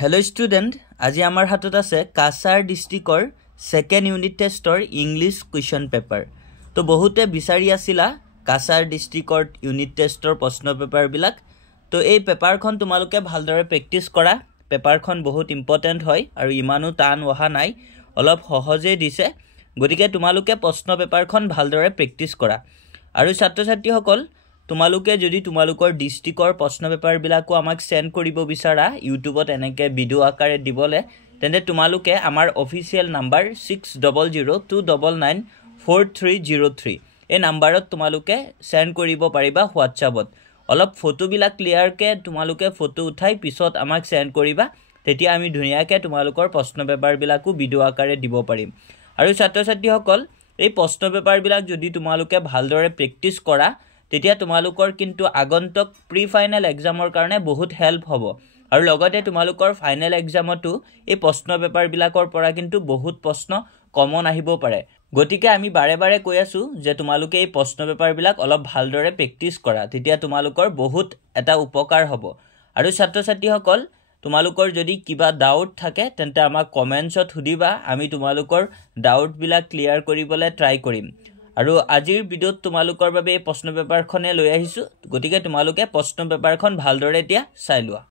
Hello student, আজি আমাৰ হাতত আছে কাছাৰ ডিস্ট্ৰিক্টৰ সেকেন্ড ইউনিট টেষ্টৰ ইংলিশ কুৱেশ্যন পেপাৰ। তো বহুতে বিচাৰি আছিলা কাছাৰ ডিস্ট্ৰিক্টৰ ইউনিট টেষ্টৰ প্ৰশ্ন পেপাৰ বিলাক। তো এই পেপাৰখন তোমালোকে ভালদৰে প্ৰেক্টিছ কৰা। পেপাৰখন বহুত ইম্পৰ্টেন্ট হয় আৰু ইমানো টান অহা নাই, অলপ সহজে দিছে। গতিকে তোমালোকে প্ৰশ্ন পেপাৰখন ভালদৰে প্ৰেক্টিছ কৰা। আৰু ছাত্ৰ-ছাত্ৰীসকল তোমালোকে যদি তোমালোকৰ ডিস্ট্ৰিক্টৰ প্ৰশ্ন পেপাৰ বিলাকো আমাক সেন্ড কৰিব বিচাৰা ইউটিউবত এনেকে ভিডিও আকাৰে দিবলে, তেন্তে তোমালোকে আমাৰ অফিচিয়েল নাম্বাৰ 6002994303 এই নাম্বাৰত তোমালোকে সেন্ড কৰিব পাৰিবা হোৱাটছআপত। অলপ ফটো বিলাক ক্লিয়াৰকে তোমালোকে ফটো উঠাই পিছত আমাক সেন্ড কৰিবা, তেতিয়া আমি ধুনীয়াকে তোমালোকৰ প্ৰশ্ন পেপাৰ বিলাকো ভিডিও আকাৰে দিব পাৰিম। আৰু ছাত্ৰ-ছাত্ৰীসকল এই প্ৰশ্ন পেপাৰ বিলাক যদি তোমালোকে ভালদৰে প্ৰেক্টিছ কৰা তেতিয়া তোমালোকৰ কিন্তু আগন্তুক প্ৰি ফাইনেল এক্সামৰ কাৰণে বহুত হেল্প হ'ব। আৰু লগতে তোমালোকৰ ফাইনেল এক্সামতো এই প্ৰশ্ন পেপাৰ বিলাকৰ পৰা কিন্তু বহুত প্ৰশ্ন কমন আহিব পাৰে। গতিকে আমি বাৰে বাৰে কৈ আছো যে তোমালোকে এই প্ৰশ্ন পেপাৰ বিলাক অলপ ভালদৰে প্ৰেক্টিছ কৰা, তেতিয়া তোমালোকৰ বহুত এটা উপকাৰ হ'ব। আৰু ছাত্ৰ-ছাত্ৰীসকল তোমালোকৰ যদি কিবা ডাউট থাকে তেন্তে আমাক কমেন্টছত সুধিবা, আমি তোমালোকৰ ডাউট বিলাক ক্লিয়াৰ কৰিবলৈ ট্ৰাই কৰিম। আৰু আজিৰ ভিডিওত তোমালোকৰ বাবে এই প্ৰশ্ন পেপাৰখনে লৈ আহিছো, গতিকে তোমালোকে প্ৰশ্ন পেপাৰখন ভালদৰে এতিয়া চাই লোৱা।